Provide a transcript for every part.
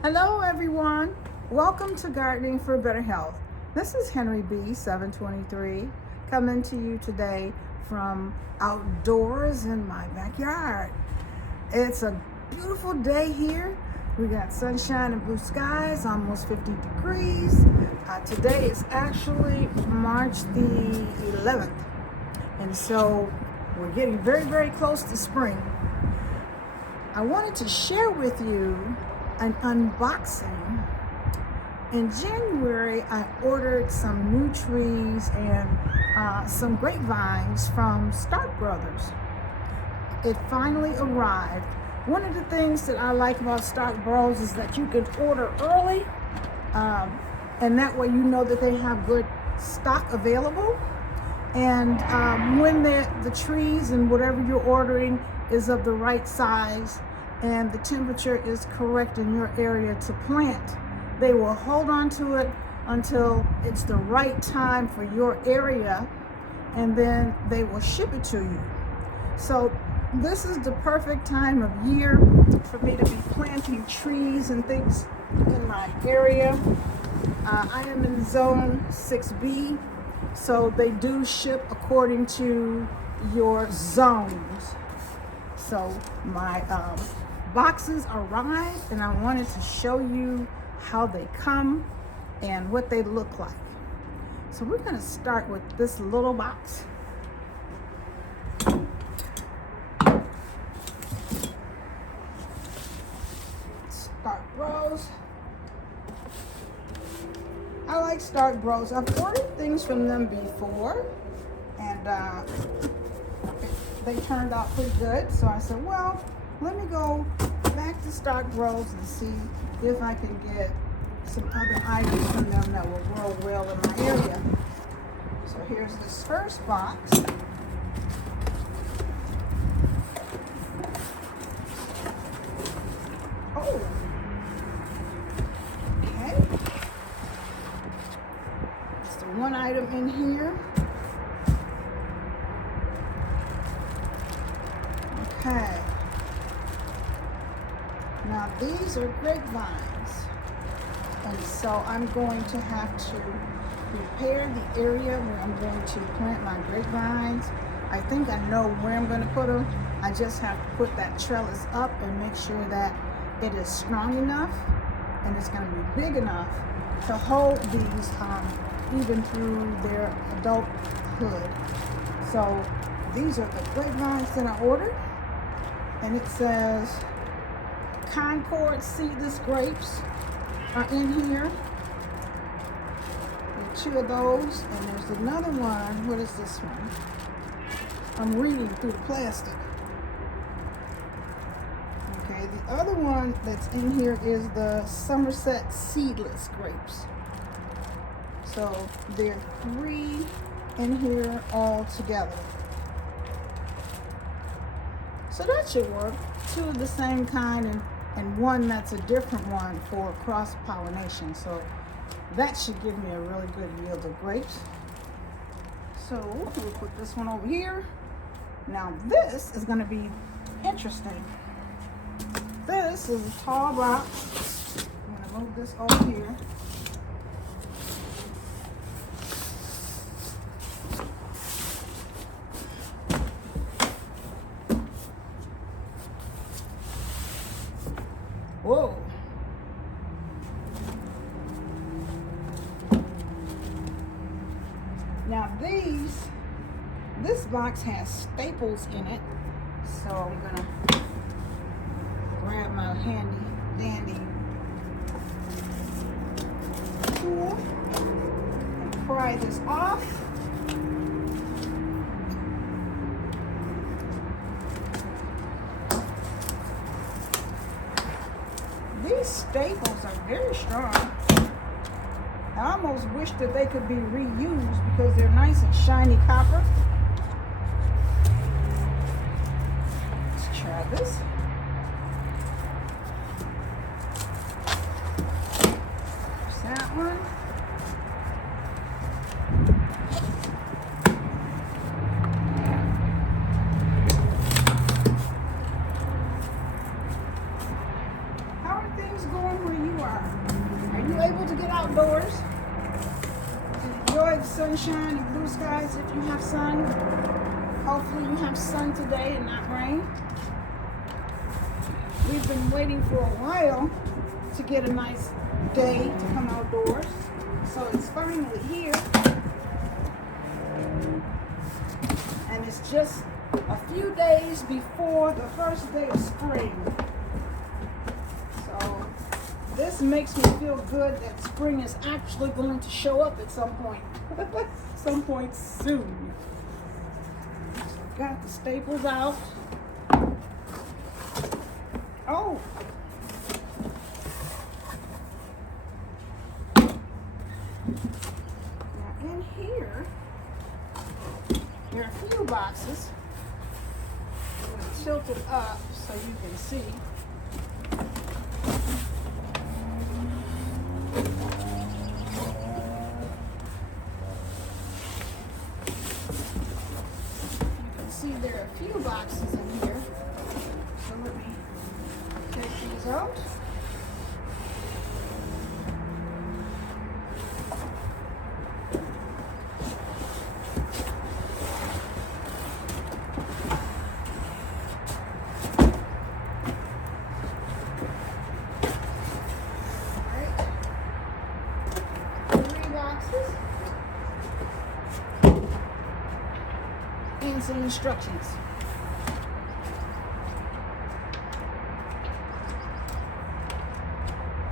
Hello everyone, welcome to Gardening for Better Health. This is Henry B. 723 coming to you today from outdoors in my backyard. It's a beautiful day here. We got sunshine and blue skies, almost 50 degrees. Today is actually March the 11th, and so we're getting very close to spring. I wanted to share with you an unboxing. In January, I ordered some new trees and some grapevines from Stark Brothers. It finally arrived. One of the things that I like about Stark Brothers is that you can order early, and that way you know that they have good stock available. And when the trees and whatever you're ordering is of the right size and the temperature is correct in your area to plant, they will hold on to it until it's the right time for your area, and then they will ship it to you. So this is the perfect time of year for me to be planting trees and things in my area. I am in zone 6B, so they do ship according to your zones. So my boxes arrived, and I wanted to show you how they come and what they look like. So we're going to start with this little box. Stark Bros. I like Stark Bros. I've ordered things from them before, and they turned out pretty good. So I said, well, let me go back to Stark Bros and see if I can get some other items from them that will grow well in my area. So here's this first box. Oh, okay. It's the one item in here. Okay. Now these are grapevines, and so I'm going to have to prepare the area where I'm going to plant my grapevines. I think I know where I'm going to put them. I just have to put that trellis up and make sure that it is strong enough and it's going to be big enough to hold these even through their adulthood. So these are the grapevines that I ordered, and it says Concord seedless grapes are in here. There are two of those, and there's another one. What is this one? I'm reading through the plastic. Okay, the other one that's in here is the Somerset seedless grapes. So there are 3 in here all together. So that should work. 2 of the same kind and one that's a different one for cross-pollination. So that should give me a really good yield of grapes. So we'll put this one over here. Now this is going to be interesting. This is a tall box. I'm going to move this over here. Whoa. Now this box has staples in it, so I'm gonna grab my handy dandy tool and pry this off. These staples are very strong. I almost wish that they could be reused because they're nice and shiny copper. Let's try this. There's that one. How are things going where you outdoors and enjoy the sunshine and blue skies if you have sun. Hopefully you have sun today and not rain. We've been waiting for a while to get a nice day to come outdoors. So it's finally here. And it's just a few days before the first day of spring. So this makes me feel good that spring is actually going to show up at some point. Some point soon. Got the staples out. Oh! Now in here, there are a few boxes. I'm going to tilt it up so you can see. See, there are a few boxes in here, so let me take these out. Alright, 3 boxes. And some instructions.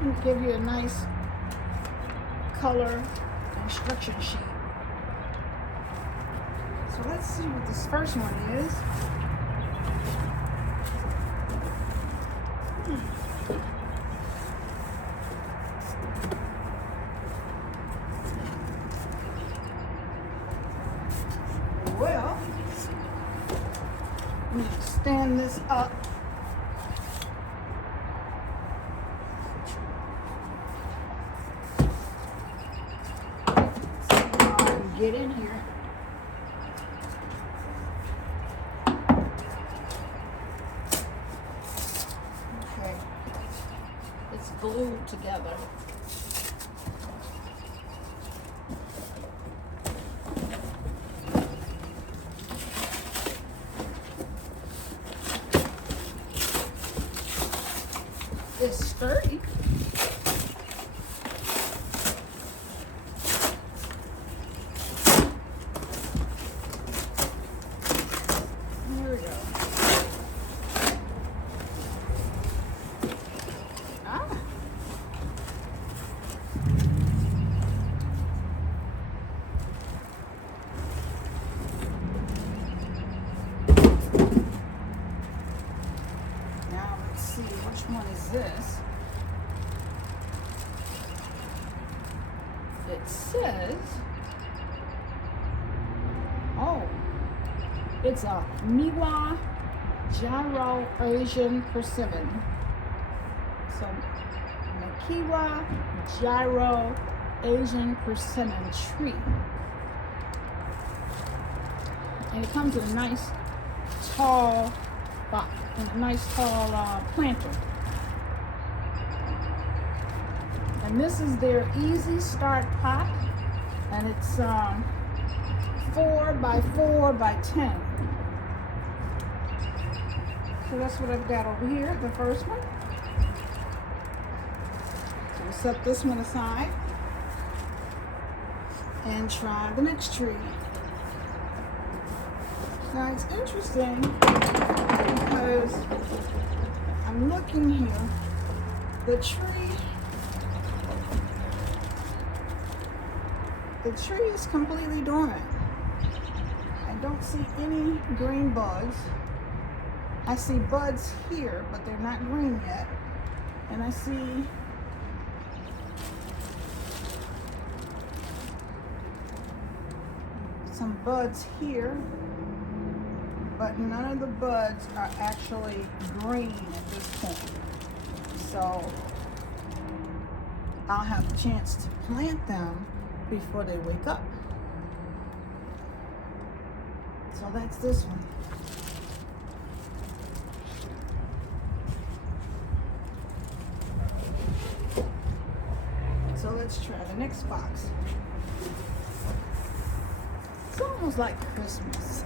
And give you a nice color instruction sheet. So let's see what this first one is. Well, I'm going to stand this up. See how I can get in here. Okay, it's glued together. It's sturdy. Here we go. Ah. Now let's see, which one is this? It says, oh, it's a Miwa Gyro Asian Persimmon. So, Miwa Gyro Asian Persimmon tree. And it comes in a nice tall box, and a nice tall planter. And this is their Easy Start pot, and it's 4 by 4 by 10. So that's what I've got over here, the first one. So we'll set this one aside and try the next tree. Now it's interesting because I'm looking here, the tree is completely dormant. I don't see any green buds. I see buds here, but they're not green yet. And I see some buds here, but none of the buds are actually green at this point. So I'll have a chance to plant them before they wake up. So that's this one. So let's try the next box. It's almost like Christmas.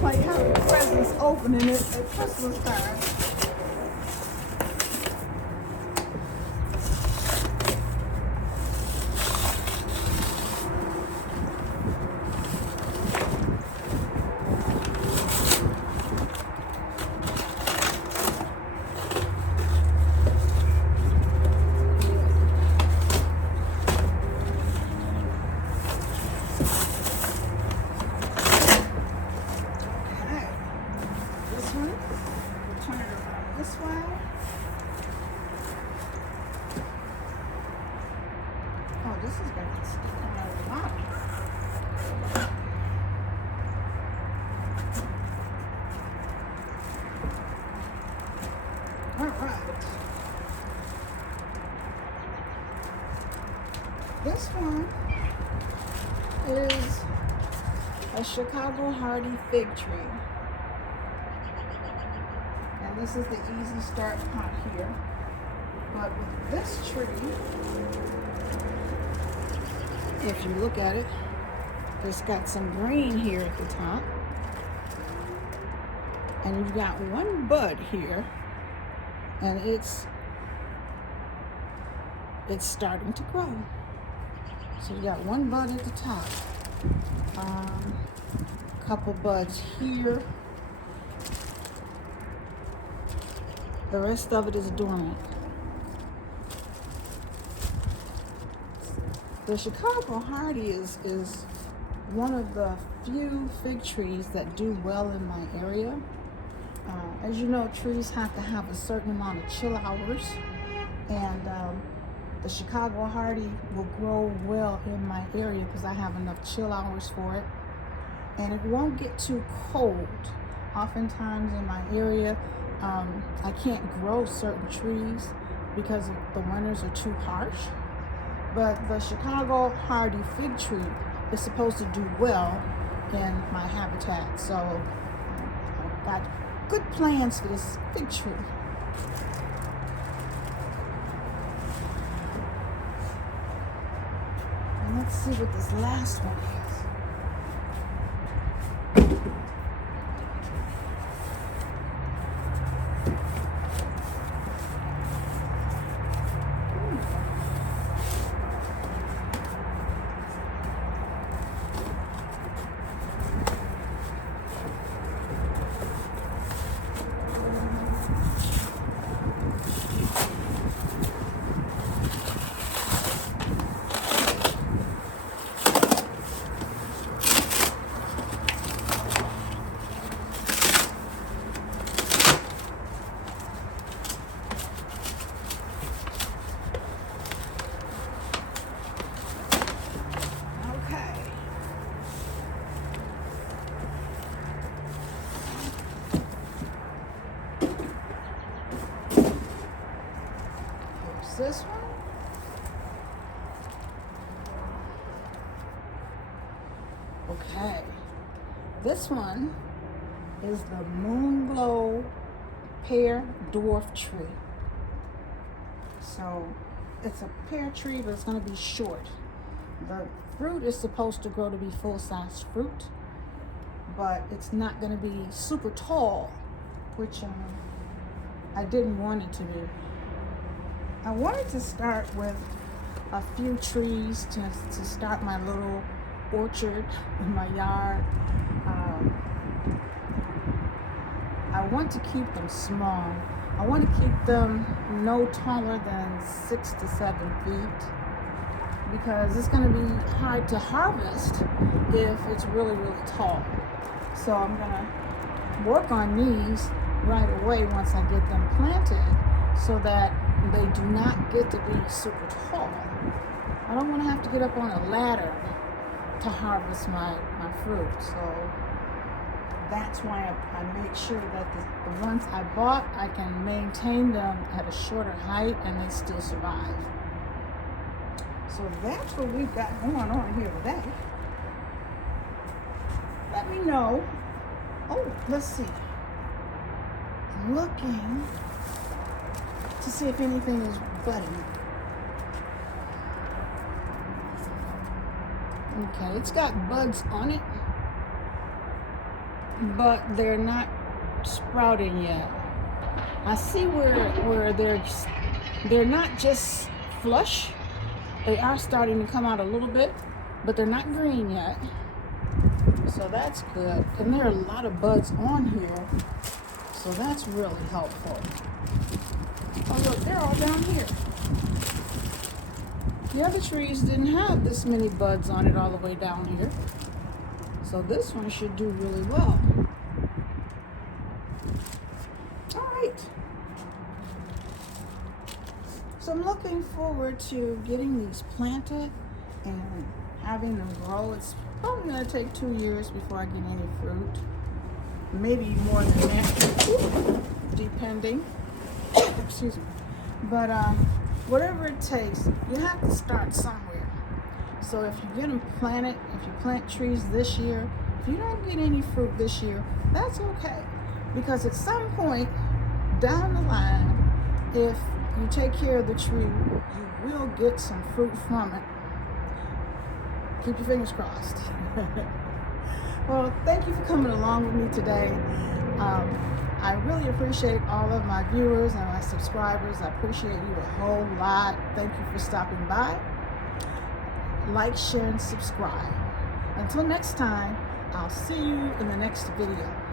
Like having presents opening it at Christmas time. Turn it around this way. Oh, this is going to come out of the bottom. All right. This one is a Chicago Hardy fig tree. This is the easy start pot here. But with this tree, if you look at it, it's got some green here at the top. And you've got one bud here. And it's starting to grow. So you got one bud at the top. A couple buds here. The rest of it is dormant. The Chicago Hardy is one of the few fig trees that do well in my area. As you know, trees have to have a certain amount of chill hours, and the Chicago Hardy will grow well in my area because I have enough chill hours for it, and it won't get too cold. Oftentimes in my area, I can't grow certain trees because the winters are too harsh. But the Chicago Hardy fig tree is supposed to do well in my habitat. So I've got good plans for this fig tree. And let's see what this last one is. This one. Okay. This one is the Moonglow pear dwarf tree. So it's a pear tree, but it's going to be short. The fruit is supposed to grow to be full-size fruit, but it's not going to be super tall, which I didn't want it to be. I wanted to start with a few trees to start my little orchard in my yard. I want to keep them small. I want to keep them no taller than 6 to 7 feet because it's going to be hard to harvest if it's really, really tall. So I'm going to work on these right away once I get them planted so that they do not get to be super tall. I don't want to have to get up on a ladder to harvest my fruit. So that's why I make sure that the ones I bought, I can maintain them at a shorter height and they still survive. So that's what we've got going on here today. Let me know. Oh, let's see. I'm looking to see if anything is budding. Okay, it's got buds on it, but they're not sprouting yet. I see where they're not just flush. They are starting to come out a little bit, but they're not green yet. So that's good. And there are a lot of buds on here, so that's really helpful. Oh look, they're all down here. The other trees didn't have this many buds on it all the way down here. So this one should do really well. All right. So I'm looking forward to getting these planted and having them grow. It's probably going to take 2 years before I get any fruit. Maybe more than that, depending. Excuse me. But whatever it takes, you have to start somewhere. So if you get them planted, if you plant trees this year, if you don't get any fruit this year, that's okay. Because at some point down the line, if you take care of the tree, you will get some fruit from it. Keep your fingers crossed. Well, thank you for coming along with me today. I really appreciate all of my viewers and my subscribers. I appreciate you a whole lot. Thank you for stopping by. Like, share, and subscribe. Until next time, I'll see you in the next video.